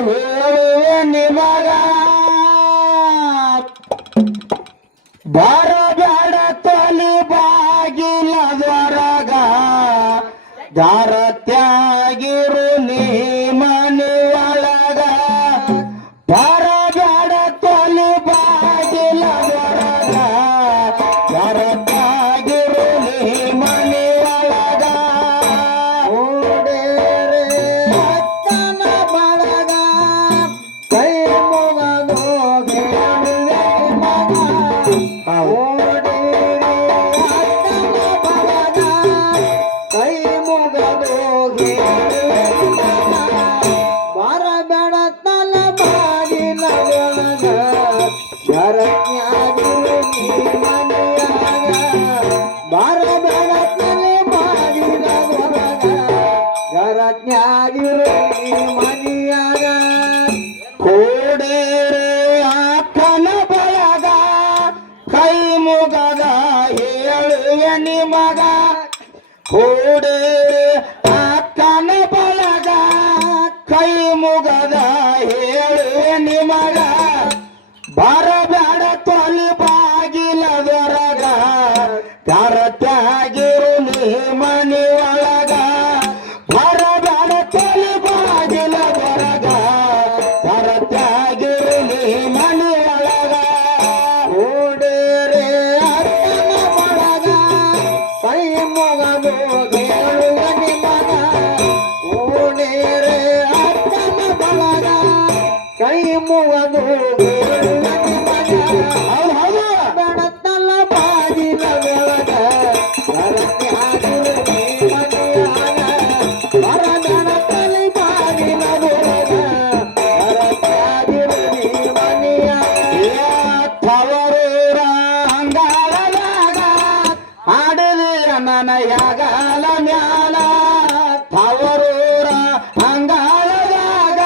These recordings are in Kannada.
ಹೇಳುವೆ ನಿಮಗ ಬರಬೇಡ ತೊಲಿ ಬಾಗಿಲದೊರಗ ಜಾರತ್ಯಾಗಿರು ನೀ ಮನೆ ಒಳಗ ಬರಬೇಡ ತೊಲಿ ಬಾಗಿಲದೊರಗ ಜಾರತ್ಯಾಗಿರು ನೀ ಮನೆ ಒಳಗ ಓಡೇರೆ ಅಕ್ಕನ ಬಳಗ ಕೈ ಮುಗದು ಬೇಡುವೆ ಮಗ ಓಡೇರೆ ಅಕ್ಕನ ಬಳಗ ಕೈ ಮುಗದು ಬೇಡುವೆ ಮಗ ಬರಬೇಡ ತಲ ಬಾಗಿಲ ಒಳಗ ಜರತ್ಯಾಗಿರು ನೀ ಮನೆಯಾಗ ಬರಬೇಡ ತಲೆ ಬಾಗಿಲ ಒಳಗ ಜರತ್ಯಾಗಿರು ನೀ ಮನೆಯಾಗ ಕೋಡೇರೆ ಅಕ್ಕನ ಬಳಗ ಕೈ ಮುಗದ ಹೇಳುವೆ ನಿಮಗ ಕೋಡೇರೆ ಅಕ್ಕನ ಬಳಗ ಕೈ ಮುಗದ ಹೇಳುವೆ ನಿಮಗ ಬರಬೇಡ ತೊಲಿ ಬಾಗಿಲದೊರಗ ಜಾರತ್ಯಾಗಿರು ನೀ ಮನೆ ಒಳಗ ಬರಬೇಡ ತೊಲಿ ಬಾಗಿಲದೊರಗ ಜಾರತ್ಯಾಗಿರು ನೀ ಮನೆ ಒಳಗ ಓಡೇರೆ ಅಕ್ಕನ ಬಳಗ ಕೈ ಮುಗದು ಹೇಳುವೆ ನಿಮಗ ಓಡೇರೆ ಅಕ್ಕನ ಬಳಗ ಕೈ ಮುಗದು ಹೇಳುವೆ ನಿಮಗ ಬೆಳತಲ್ಲ ಬಾಗಿಲ ಒಳಗ ಜರತ್ಯಾಗಿರು ನೀ ಮನೆಯಾಗ ಬರಬೇಡ ತಲೆ ಬಾಗಿಲ ಒಳಗ ಜರತ್ಯಾಗಿರು ನೀ ಮನೆಯಾಗ ತವರೂರ ಅಂಗಳದಾಗ ಆಡಲಿಯ ನನಯಾಗಲ ಮ್ಯಾಲ ತವರೂರ ಅಂಗಳದಾಗ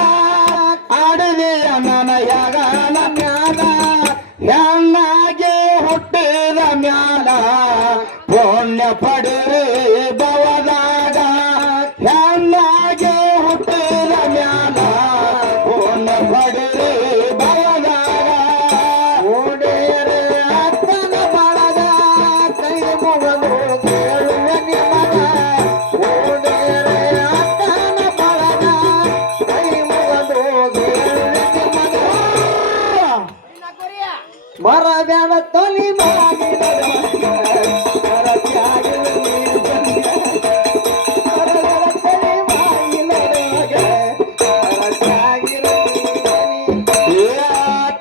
ಆಡಲಿಯ ನನಯಾಗಲ ಮ್ಯಾಲ ಹೆಣ್ಣಾಗಿ ಹುಟ್ಟಿದ ಮ್ಯಾಲ ಪುಣ್ಯ ಪಡೆರಿ ಬವದಾಗ ಹೆಣ್ಣಾಗಿ ಹುಟ್ಟಿದ ಮ್ಯಾಲ ಪುಣ್ಯ ಪಡೆರಿ ಬವದಾಗ ಓಡೇರೆ ಅಕ್ಕನ ಬಳಗ ಕೈ ಮುಗದು ಕೇಳುವೆ ನಿಮಗ ಓಡೇರೆ ಅಕ್ಕನ ಬಳಗ ಕೈ ಮುಗದು ಕೇಳುವೆ ನಿಮಗ ಬರಬೇಡ ತೊಲಿ ಬಾಗಿಲದೊರಗ ಜರತ್ಯಾಗಿರು ನೀ ಮನೆಯಾಗ ಬರಬೇಡ ತೊಲಿ ಬಾಗಿಲದೊರಗ ಜರತ್ಯಾಗಿರು ನೀ ಮನೆಯಾಗ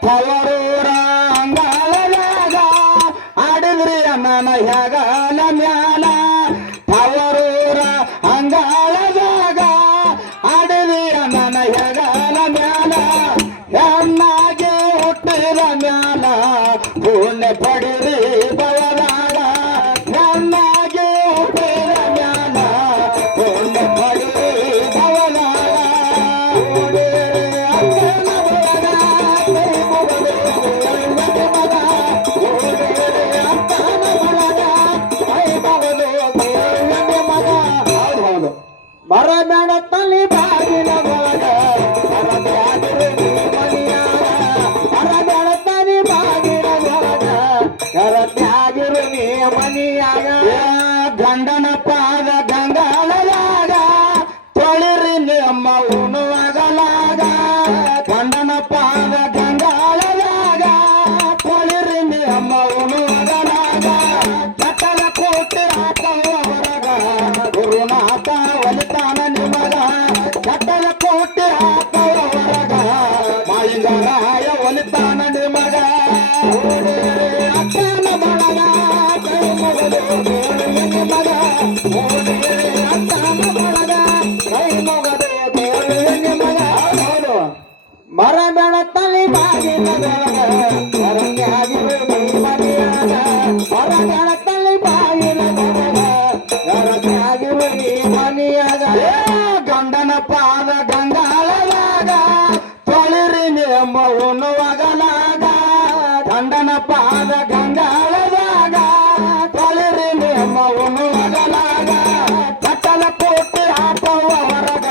ತವರೂರ ಅಂಗಳದಾಗ ಆಡಿದ್ರಿ ನನಯಾಗಲ ಮ್ಯಾಲ ತವರೂರ ಅಂಗಳದಾಗ ಆಡಿದ್ರಿ ನನಯಾಗಲ ಮ್ಯಾಲ ಹೆಣ್ಣಾಗಿ ಹುಟ್ಟಿದ ಮ್ಯಾಲ ಪುಣ್ಯ ಪಡೆರಿ ಬವದಾಗ ಹೆಣ್ಣಾಗಿ ಹುಟ್ಟಿದ ಮ್ಯಾಲ ಪುಣ್ಯ ಪಡೆರಿ ಬವದಾಗ ಓಡೇರೆ ಅಕ್ಕನ ಬಳಗ ಕೈ ಮುಗದು ಹೇಳುವೆ ನಿಮಗ ಓಡೇರೆ ಅಕ್ಕನ ಬಳಗ ಕೈ ಮುಗದು ಹೇಳುವೆ ನಿಮಗ ಹೌದು ಬರಬೇಡ ತಲೆ ಬಾಗಿಲ ಒಳಗ ಜರತ್ಯಾಗಿರು ನೀ ಮನೆಯಾಗ ಬರಬೇಡ ತಲೆ ಬಾಗಿಲ ಒಳಗ ಜರತ್ಯಾಗಿರು ನೀ ಮನೆಯಾಗ ಗಂಡನ ಪಾದ ಗಂಗಾಳದಾಗ ತೊಳಿರಿ ನಿಮ್ಮ ಉಣುವಗಲಾಗ ಗಂಡನ ಪಾದ ಗಂಗಾಳದಾಗ ತೊಳಿರಿ ನಿಮ್ಮ ಉಣುವಗಲಾಗ ಚಟಲ ಕೋಟಿ ಹಾಕವ ಹೊರಗ ಗುರುನಾಥ ಒಲಿತಾನ ನಿಮಗ ಚಟಲ ಕೋಟಿ ಹಾಕವ ಹೊರಗ ಮಾಳಿಂಗರಾಯ ಒಲಿತಾನ ನಿಮಗ ಓಡೇರೆ ಅಕ್ಕನ ಬಳಗ ಕೈ ಮುಗದು ಹೇಳುವೆ ನಿಮಗ ಓಡೇರೆ ಅಕ್ಕನ ಬಳಗ ಕೈ ಮುಗದು ಹೇಳುವೆ ನಿಮಗ ಹೌದು ಬರಬೇಡ ತಲೆ ಬಾಗಿಲದೊರಗ ಜರತ್ಯಾಗಿರು ನೀ ಮನೆಯಾಗ ಬರಬೇಡ ತಲೆ ಬಾಗಿಲದೊರಗ ಜರತ್ಯಾಗಿರು ನೀ ಮನೆಯಾಗ ಗಂಡನ ಪಾದ ಗಂಗಾಳದಾಗ ತೊಳಿರಿ ನಿಮ್ಮ ಉಣ್ಣುವಗಲಾಗ ಗಂಡನ ಪಾದ ಗಂಗಾಳದಾಗ ತೊಳಿರಿ ನಿಮ್ಮ ಉಣ್ಣುವಗಲಾಗ ಕಟ್ಟಲ ಕೋಟಿ ಹಾಕುವ ಹೊರಗ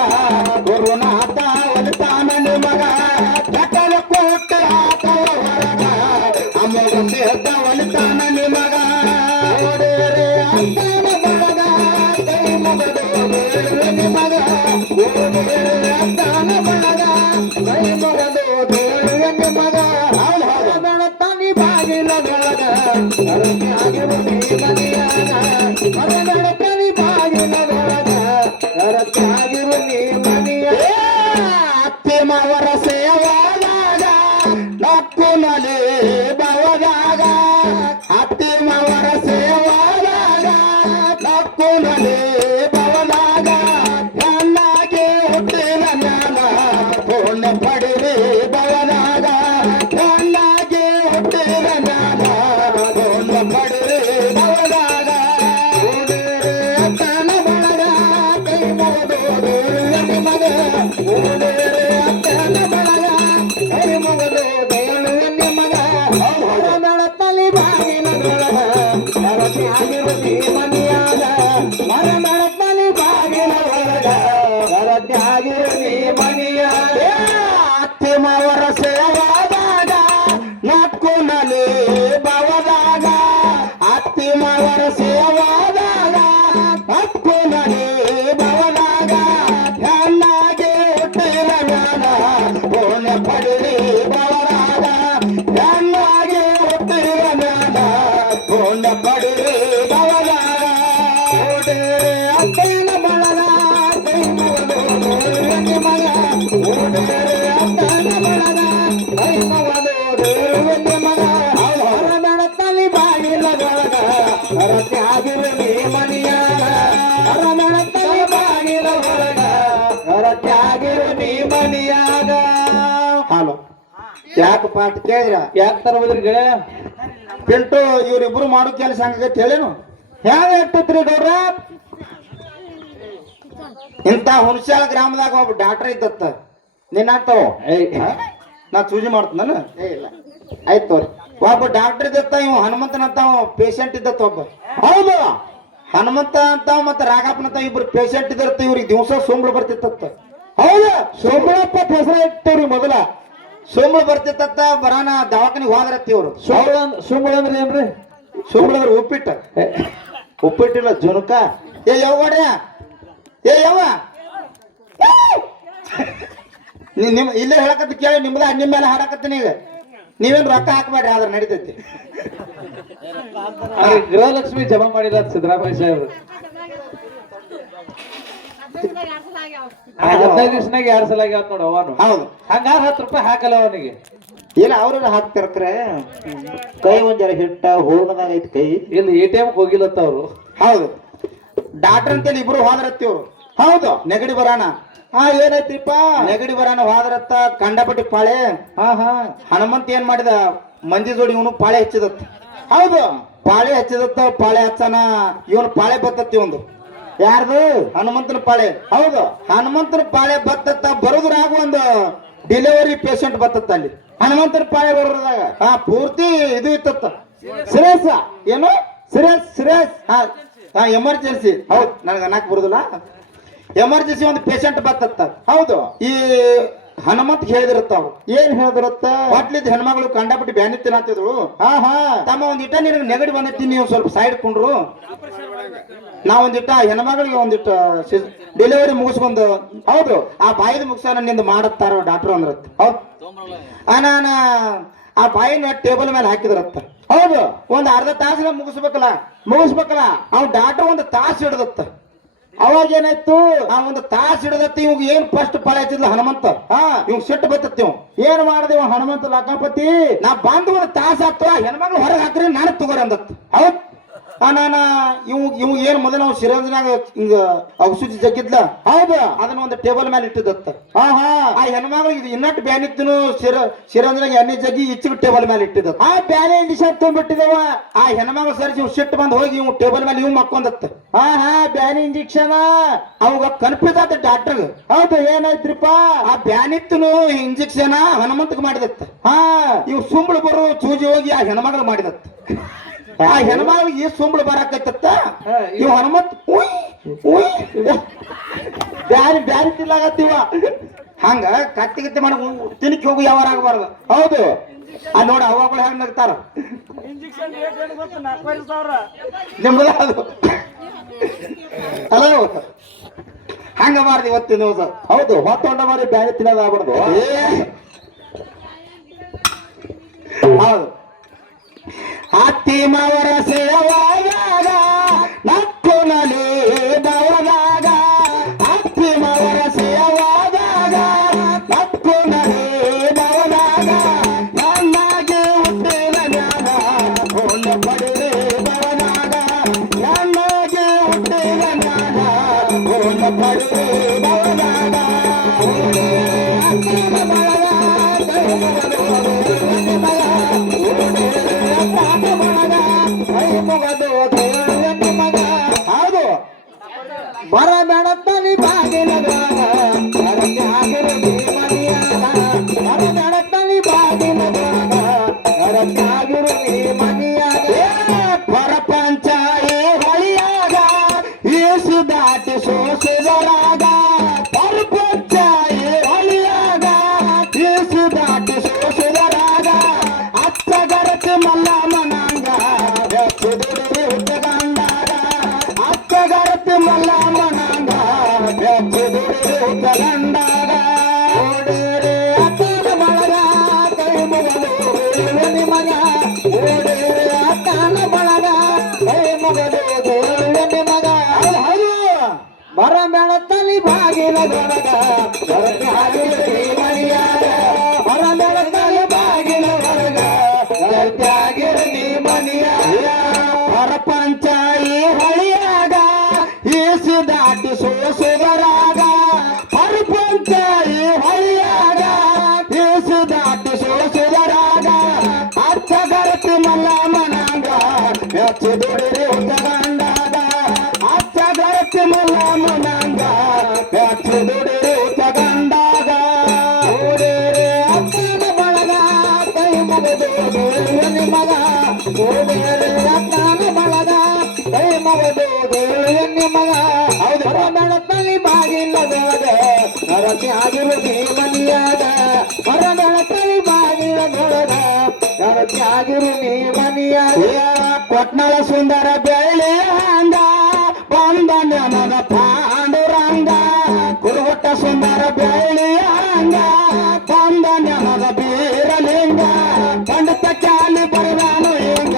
ಗುರುನಾಥ ಒಲಿತಾನ ನಿಮಗ ಮಾವರ ಸೇವಾದಾಗ ನಕ್ಕುನಲಿ ಬವದಾಗ ಅತ್ತಿ ಮಾವರ ಸೇವಾದಾಗ ನಕ್ಕುನಲಿ ಬವದಾಗ ಹೆಣ್ಣಾಗಿ ಹುಟ್ಟಿದ ಮ್ಯಾಲ ಪುಣ್ಯ ಪಡಿರಿ ಬವದಾಗ ಹೆಣ್ಣಾಗಿ ಹುಟ್ಟಿದ ಮ್ಯಾಲ ಪುಣ್ಯ ಪಡಿರಿ ಬವದಾಗ ಅತ್ತನ ಬಳಗ ಕೈ ಮುಗಿದು ನಿಮಗ ಅತ್ತನ ಬಳಗ ಕೈ ಮುಗಿದು ನಿಮಗ ಬೆಳತಲಿ ಬಾಗಿಲದೊಳಗ ಅರಸಿ ಆಗಿರುತ್ತಿ ಮನಿಯಾಗ ಮರ ಬೆಳತಲಿ ಬಾಗಿಲದೊಳಗ ಅರಸಿ ಆಗಿರುತ್ತಿ ಮನಿಯಾಗ ಅತ್ತಿ ಮಾವರ ಸೇವಾದಾಗ ನಕ್ಕುನಲಿ ಬವದಾಗ ಅತ್ತಿ ಮಾವರ ಸೇವಾದಾಗ ನಕ್ಕುನಲಿ ಬವದಾಗ ಹೆಣ್ಣಾಗಿ ಹುಟ್ಟಿದ ಮ್ಯಾಲ ಪುಣ್ಯ ಪಡಿರಿ ಬವದಾಗ ಹೆಣ್ಣಾಗಿ ಹುಟ್ಟಿದ ಮ್ಯಾಲ ಪುಣ್ಯ ಪಡಿರಿ ಬವದಾಗ ಓಡೇರೆ ಅತ್ತನ ಬಳಗ ಕೈ ಮುಗಿದು ನಿಮಗ ಓಡೇರೆ ಅತ್ತನ ಬಳಗ ಕೈ ಮುಗಿದು ನಿಮಗ ಹೊರ ಬೆಳತಲಿ ಬಾಗಿಲದೊಳಗ ಅರಸಿ ಆಗಿರಲಿ ಮನಿಯಾಗ ಹೊರ ಬೆಳತಲಿ ಬಾಗಿಲದೊಳಗ ಅರಸಿ ಆಗಿರಲಿ ಮನಿಯಾಗ. ಹಾಲು ಯಾಕೆ ಪಾಠ ಕೇಳಿದ್ರ ಯಾಕೆ ತರಬೋದ್ರಿ ಗೆಳೆಯ ಪಿಂಟು ಇವ್ರಿಬ್ರು ಮಾಡೋ ಕೆಲಸ ಹಂಗೈತಿ ಹೇಳೇನು ಹ್ಯಾಂಗ ಇರ್ತೈತ್ರಿ ಗೌಡ್ರ ಇಂತ ಹುಣಸ್ಯಾಳ ಗ್ರಾಮದಾಗ ಒಬ್ಬ ಡಾಕ್ಟರ್ ಇದ್ದತ್ತ ನಿನ್ನಾಗ್ತಾವ ನಾ ಸೂಜಿ ಮಾಡ್ತಾನ ಇಲ್ಲ ಆಯ್ತು ತೋರಿ ಒಬ್ಬ ಡಾಕ್ಟರ್ ಇದ್ದತ್ತ ಇವ್ ಹನುಮಂತನಂತ ಪೇಷಂಟ್ ಇದ್ದತ್ತ ಒಬ್ಬ ಹೌದು ಹನುಮಂತ ಅಂತ ಮತ್ತ ರಾಗಪ್ಪನಂತ ಇಬ್ರು ಪೇಷಂಟ್ ಇದ್ದಿರ್ತ ಇವ್ರಿಗೆ ದಿವಸ ಸೋಂಬಳು ಬರ್ತಿತ್ತ ಹೌದಾ ಸೋಂಬಳಪ್ಪ ಹೆಸರ ಇಟ್ಟವ್ರಿ ಮೊದಲ ಸೋಂಬಳು ಬರ್ತಿತ್ತ ಬರಾನ ದವಾಖಾನಿಗೆ ಹೋದ್ರತ್ತಿ ಇವ್ರು ಸೋಂಬಳ ಅಂದ್ರೆ ಏನ್ರಿ ಸೋಂಬಳ ಅಂದ್ರೆ ಉಪ್ಪಿಟ್ಟ ಉಪ್ಪಿಟ್ಟಿಲ್ಲ ಜುನುಕ ಏ ಯವ್ವಾಡ್ಯ ಏ ಯವ್ವ ನಿಮ್ ಇಲ್ಲೇ ಹೇಳಕತ್ತ ಕೇಳಿ ನಿಮ್ದ ನಿಮ್ಮ ಮೇಲೆ ಹಾಡಕತ್ತೀನಿ ಈಗ ನೀವೇನ್ ರೊಕ್ಕ ಹಾಕ್ಬೇಡ್ರಿ ಆದ್ರೆ ನಡೀತೈತಿ ಗೃಹಲಕ್ಷ್ಮಿ ಜಮಾ ಮಾಡಿಲ್ಲ ಸಿದ್ದರಾಮಯ್ಯ ಸಾಹೇಬ್ರು 15 ದಿವಸನಾಗ 2 ಸಲ ಆಗ್ಯಾವ ನೋಡು ಅವನು ಹೌದು ಹಂಗಾರ 10 ರೂಪಾಯಿ ಹಾಕಲ್ಲ ಅವನಿಗೆ ಇಲ್ಲ ಅವ್ರ ಹಾಕ್ತಿರ್ಕ್ರೆ ಕೈ ಒಂದ್ ಜರ ಹಿಟ್ಟ ಹೂರ್ಣದಾಗ ಐತಿ ಕೈ ಇಲ್ಲಿ ATM ಹೋಗಿಲ್ಲತ್ತ ಅವ್ರು ಹೌದು ಡಾಕ್ಟರ್ ಅಂತೇಳಿ ಇಬ್ರು ಹೋದ್ರತ್ತಿ ಅವ್ರು ಹೌದು ನೆಗಡಿ ಬರಾನ ಏನೈತ್ರಿಪ್ಪ ನೆಗಡಿ ಬರಾನ ಹೋದ್ರತ್ತ ಕಂಡಪಟ್ಟಿ ಪಾಳೆ ಹನುಮಂತ ಏನ್ ಮಾಡಿದ ಮಂದಿ ಜೋಡಿ ಇವನು ಪಾಳೆ ಹಚ್ಚಿದತ್ತ ಹೌದು ಪಾಳೆ ಹಚ್ಚಿದತ್ತ ಪಾಳೆ ಹಚ್ಚನ ಇವನು ಪಾಳೆ ಬತ್ತತ್ತಿ ಒಂದು ಯಾರ್ದು ಹನುಮಂತನ ಪಾಳೆ ಹೌದು ಹನುಮಂತನ ಪಾಳೆ ಬತ್ತತ್ತ ಬರೋದ್ರಾಗ ಒಂದು ಡೆಲಿವರಿ ಪೇಷಂಟ್ ಬತ್ತತ್ತ ಅಲ್ಲಿ ಹನುಮಂತನ ಪಾಳೆ ಬರೋದ್ರಾಗ ಪೂರ್ತಿ ಇದು ಇತ್ತತ್ತ ಸಿರೇಸ್ ಏನು ಸಿರೇಸ್ ಎಮರ್ಜೆನ್ಸಿ ಹೌದು ನನಗೆ ಅನ್ನಕ್ ಬರುದಿಲ್ಲ ಎಮರ್ಜೆನ್ಸಿ ಒಂದು ಪೇಷಂಟ್ ಬತ್ತತ್ತ ಹೌದು ಈ ಹನುಮಂತ್ ಹೇಳಿದಿರತ್ತಾವ ಏನ್ ಹೇಳಿದಿರತ್ತ ಹೊಟ್ಲಿದ್ ಹೆಣ್ಮಗಳು ಕಂಡಪಟ್ಟಿ ಬ್ಯಾನಿತ್ತಿನ ಅಂತಿದ್ರು ತಮ್ಮ ಒಂದಿಟ್ಟ ನಿನಗೆ ನೆಗಡಿ ಬಂದೈತಿ ನೀವು ಸ್ವಲ್ಪ ಸೈಡ್ ಕೊಂಡ್ರು ನಾವೊಂದಿಟ್ಟ ಹೆಣ್ಮಗಳಿಗೆ ಒಂದಿಟ್ಟ ಡೆಲಿವರಿ ಮುಗಿಸ್ಕೊಂಡು ಹೌದು ಆ ಬಾಯಿದ ಮುಗಿಸೋಣ ನಿಂದು ಮಾಡತ್ತಾರ ಡಾಕ್ಟರ್ ಅಂದ್ರತ್ತ ಹೌದು ನಾನ ಆ ಬಾಯಿನ ಟೇಬಲ್ ಮೇಲೆ ಹಾಕಿದ್ರತ್ತ ಹೌದು ಒಂದ್ ಅರ್ಧ ತಾಸಿನ ಮುಗಿಸ್ಬೇಕಲ್ಲ ಅವ್ನು ಡಾಕ್ಟರ್ ಒಂದು ತಾಸು ಹಿಡ್ದತ್ತ ಅವಾಗ ಏನಾಯ್ತು ಆ ಒಂದು ತಾಸು ಹಿಡದತ್ತಿ ಇವಾಗ ಏನ್ ಫಸ್ಟ್ ಪಾಳೆ ಹಚ್ಚಿದ್ಲ ಹನುಮಂತ ಇವ್ ಸಿಟ್ಟು ಬತ್ತತ್ತಿ ಏನ್ ಮಾಡಿದೆವ ಹನುಮಂತ ಲಕ್ಕಪತಿ ನಾ ಬಂದು ಒಂದು ತಾಸು ಆಗ್ತವ ಹೆಣ್ಮಕ್ಳು ಹೊರಗೆ ಹಾಕ್ರಿ ನಾನು ತಗೋರಿ ಅಂದತ್ ಹೌದ್ ನಾನ ಇವ್ ಏನ್ ಮೊದಲ ನಾವು ಸಿರಂಜನಾಗ ಹಿಂಗ ಔಷಧಿ ಜಗ್ಗಿದ್ಲ ಹೌದ ಅದನ್ನ ಒಂದು ಟೇಬಲ್ ಮೇಲೆ ಇಟ್ಟಿದತ್ತ ಆ ಹೆಣ್ಮಕ್ಳಿಗೆ ಇದು ಇನ್ನಟ್ಟು ಬ್ಯಾನಿತ್ತನು ಸಿರಂಜನಾಗ ಎಣ್ಣೆ ಜಗ್ಗಿ ಇಚ್ಚಿಗೆ ಟೇಬಲ್ ಮೇಲೆ ಇಟ್ಟಿದ ಆ ಬ್ಯಾನೆ ಇಂಡಿಷನ್ ತುಂಬಿಟ್ಟಿದವ ಆ ಹೆಣ್ಮಕ್ಳು ಸರಿ ಇವ್ ಸಿಟ್ಟು ಬಂದ್ ಹೋಗಿ ಇವ್ ಟೇಬಲ್ ಮೇಲೆ ಇವ್ ಮಕ್ಕೊಂದತ್ತ ಬ್ಯಾನಿ ಇಂಜೆಕ್ಷನ್ ಅವಾಗ ಕನ್ಫ್ಯೂಸ್ ಆತ ಡಾಕ್ಟರ್ ಹೌದು ಏನಾಯ್ತ್ರಿಪ್ಪ ಆ ಬ್ಯಾನಿತ್ತನು ಇಂಜೆಕ್ಷನ್ ಹನುಮಂತಕ್ ಮಾಡಿದತ್ತ ಇವ್ ಸುಂಬಳು ಬರೋ ಚೂಜಿ ಹೋಗಿ ಆ ಹೆಣ್ಮಕ್ಳು ಮಾಡಿದತ್ತ ಆ ಹೆಣ್ಮಗಳಿಗೆ ಸುಂಬಳು ಬರಾಕೈತತ್ತ ಇವ್ ಹನುಮಂತ್ ಬ್ಯಾರಿ ತಿನ್ನಾಗತ್ತೀವ ಹಂಗ ಕತ್ತಿ ಗತ್ತಿ ಮಾಡ ತಿನ್ಕಿ ಹೋಗು ಯಾವಾರ ಆಗಬಾರ್ದು ಹೌದು ನೋಡ ಅವಾಗಳು ಹೆಂಗ್ ನಗ್ತಾರ ನಿಮ್ಮದ ಅದು ಹಲೋ ಹಂಗಬಾರ್ದು ಇವತ್ತಿನ ದಿವಸ ಹೌದು ಹೊತ್ತೊಂಡ ಮಾರಿ ಬ್ಯಾರಿ ತಿನ್ನೋದಾಗ್ಬಾರ್ದು ಹೌದು ಅತ್ತಿ ಮಾವರ ಸೇವಾದಾಗ ನಕ್ಕುನಲಿ ಬವದಾಗ ಅತ್ತಿ ಮಾವರ ಸೇವಾದಾಗ ನಕ್ಕುನಲಿ ಹೌದು ಬರಬೇಡತ್ತಲಿ ಬಾಗಿಲ ಬರಬೇಡತ್ತಲಿ ಬಾಗಿಲ ಆಗಿರು ನೀ ಮನಿಯಾಗ ಪರಪಂಚ ಹೊಳಿಯಾಗ ಏಸು ದಾಟಿ ಸೋಸಿದರಾಗ ಪರಪಂಚ ಹೊಳಿಯಾಗ ಏಸು ದಾಟಿ ಸೋಸಿದರಾಗ ಅಚ್ಚ ಗರತಿ ಮಲ್ಲ ಮನಾಂಗ ಬೆಚ್ಚದುಡಿ ಹುಟ್ಟಗಂಡಾಗ ಅಚ್ಚ ಗರತಿ ಮಲ್ಲ ಮನಾಂಗ ಬೆಚ್ಚದುಡಿ ಹುಟ್ಟಗಂಡಾಗ ಓಡೇರೆ ಅಕ್ಕನ ಬಳಗ ಕೈ ಮುಗಲು ನಿಮಗ ಓಡೇರೆ ಅಕ್ಕನ ಬಳಗ ಕೈ ಮುಗಲು ನಿಮಗ ಬರ ಬೆಳತಲಿ ಬಾಗಿಲ ದೊರಗ ಮನಿಯಾಗ ಬರ ಬೆಳತಲಿ ಬಾಗಿಲ ಹೊರಗ ತ್ಯಾಗಿರಲಿ ಮನಿಯಾಗ ಪರಪಂಚ ಹೊಳಿಯಾಗ ಈಸಿ ದಾಟಿ ಸೋಸುಗರಾಗ ಪರಪಂಚ ಹೊಳಿಯಾಗ ಈಸಿ ದಾಟಿ ಸೋಸುಗರಾಗ ಅಚ್ಚ ಗರತಿ ಮಲ್ಲ ಮನಾಗ ಹೆಚ್ಚು ದುಡಿರಿ ಉತ್ತಗಂಡಾಗ ಅಚ್ಚ ಗರತಿ ಮಲ್ಲ ಮನಾಗ ಹೆಚ್ಚು ದುಡಿರಿ ಉತ್ತಗಂಡಾಗ ಓಡೇರೆ ಅಕ್ಕನ ಬಳಗ ಕೈ ಮುಗಿದು ನಿಮಗ ಓಡೇರೆ ಅಕ್ಕನ ಬಳಗ ಕೈ ಮುಗಿದು ನಿಮಗ ಹೌದು ಬೆಳತಲ್ಲಿ ಬಾಗಿಲ್ಲ ಬೆಳಗ ನರತಿ ಆಗಿರು ನೀ ಮನಿಯಾಗ ಹೊರ ಬೆಳತಲ್ಲಿ ಬಾಗಿಲ ಬೆಳಗ ನರತಿ ಆಗಿರು ನೀ ಮನಿಯಾಗ ಕೊಟ್ನಳ ಸುಂದರ ಬೆಳ್ಳಿಯ ಹಂಗ ಬಂದ ನನಗ ಪಾಂಡುರಂಗ ಕುರುವಟ್ಟ ಸುಂದರ ಬೆಳ್ಳಿಯ ಹಂಗ ಬಂದ ನನಗ ಬೀರಲಿಂಗ ಪಂಡಿತ ಕ್ಯಾಲಿ ಬರದಾನು ಹಿಂಗ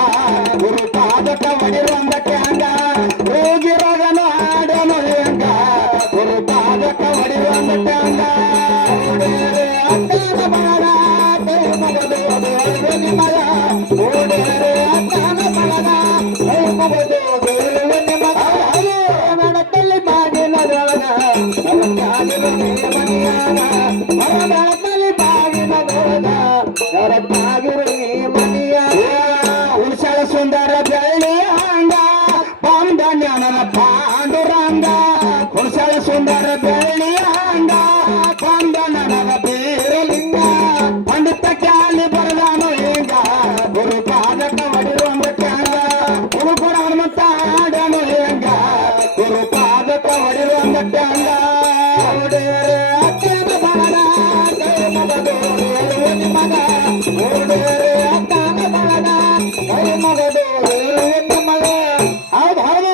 ಗುರು ಪಾದಕ ಒಡಿರಂದ ಕ್ಯಾಂಗ ಹೋಗಿರೋಗನು ಹಾಡನು ಹಿಂಗ ಗುರು ಪಾದಕ ಒಡಿರಂದ ಕ್ಯಾಂಗ ಅಕ್ಕನ ಬಳಗ ಕೈ ಮುಗದು ನಿಮಗ ಓಡೇರೆ ಅಕ್ಕನ ಬಳಗ ಕೈ ಮುಗದು ನಿಮಗ ಬೆಳತಲ್ಲಿ ಬಾಗಿಲ ದೊಳಗ ಮನಿಯಾಗ ಹೊರ ಬೆಳತಲ್ಲಿ ಬಾಗಿಲ ದೊಳಗ ಆಗಿರು ನೀ ಮನಿಯಾಗ ಉಳ್ಸಳ ಸುಂದರ ಬೆಳ್ಳಿಯ ಹಂಗ ಬಂದ ಜ್ಞಾನನ ಪಾಂಡುರಂಗ ಉಳ್ಸಳ ಸುಂದರ ಬೆಳ್ಳಿಯ ಹಂಗ ಬಂದ ನನಗ ಬೀರಲಿಂಗ ಪಂಡಿತ ಕ್ಯಾಲಿ ಬರದಾನು ಹಿಂಗ ಗುರು ಪಾದಕ ಒಡಿರುವಂಗ ಕ್ಯಾಂಗ ಗುರುಕುಡ ಹನುಮಂತ ಹಾಡನು ಹಿಂಗ ಗುರು ಪಾದಕ ಒಡಿರುವಂಗ ಕ್ಯಾಂಗ ಓಡೇರೆ ಅಕ್ಕನ ಬಳಗ ಕೈ ಮುಗದು ನಿಮಗ ಓಡೇರೆ ಅಕ್ಕನ ಬಳಗ ಕೈ ಮುಗದು ನಿಮಗ ಹೌದು ಹೌದು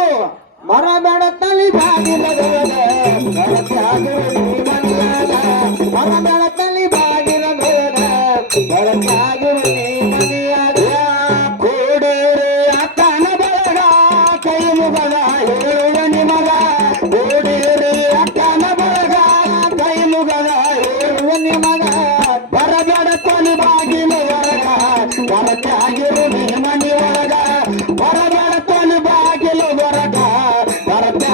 ಮರ ಬೆಳತಲ್ಲಿ ಬಾಗಿಲ ದೊಳಗ ಆಗಿರು ನೀ ಮನಿಯಾಗ ಮರ ಬೆಳತಲ್ಲಿ ಬಾಗಿಲ ದೊಳಗ ಆಗಿರು ನೀ ಮನಿಯಾಗ ಕೂಡೇರೆ ಅಕ್ಕನ ಬಳಗ ಕೈ ಮುಗದ ಹೇಳುವ ನಿಮಗ ಕೂಡೇರೆ ಅಕ್ಕನ ಬಳಗ ಕೈ ಮುಗದ ಹೇಳುವ ನಿಮಗ ಬರಬೇಡತಲಿ ಬಾಗಿಲ ಹೊರಗ ಆಗಿರು ನೀ ಮನಿ ಒಳಗ ಬರಬೇಡತಲಿ ಬಾಗಿಲು ಹೊರಗ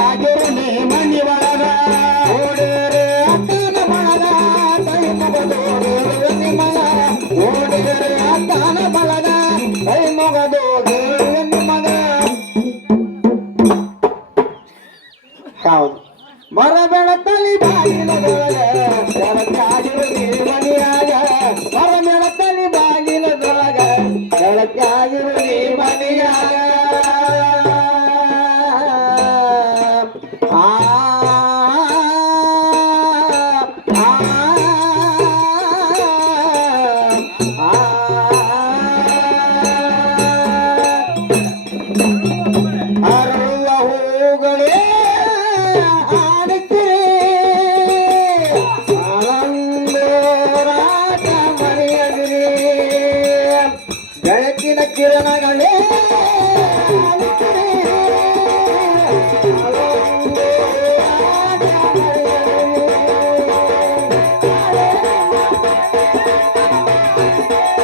ಆಗಿರು ನೀ ಮನಿ ಒಳಗ ಓಡೇರೆ ಅಕ್ಕನ ಬಳಗ ಕೈ ಮುಗದು ನಿಮಗ ಓಡೇರೆ ಅಕ್ಕನ ಬಳಗ ಕೈ ಮುಗದು ನಿಮಗ ಹೌದು ಮರ ಬೆಳತಲಿ ಬಾಗಿಲ ದೊಳಗ ಆಗಿರು ನೀ ಮನಿಯಾಗ ಮರ ಬೆಳತಲಿ ಬಾಗಿಲ ದೊಳಗ ಆಗಿರು ನೀ ಮನಿಯಾಗ ಆ ಅರುವ ಹೂಗಳೇ ಆಡುತ್ತಿರೆ ಆನಂದೋರಾಟ ಮರೆಯದಿರಿ ಬೆಳಕಿನ ಕಿರಣಗಳೇ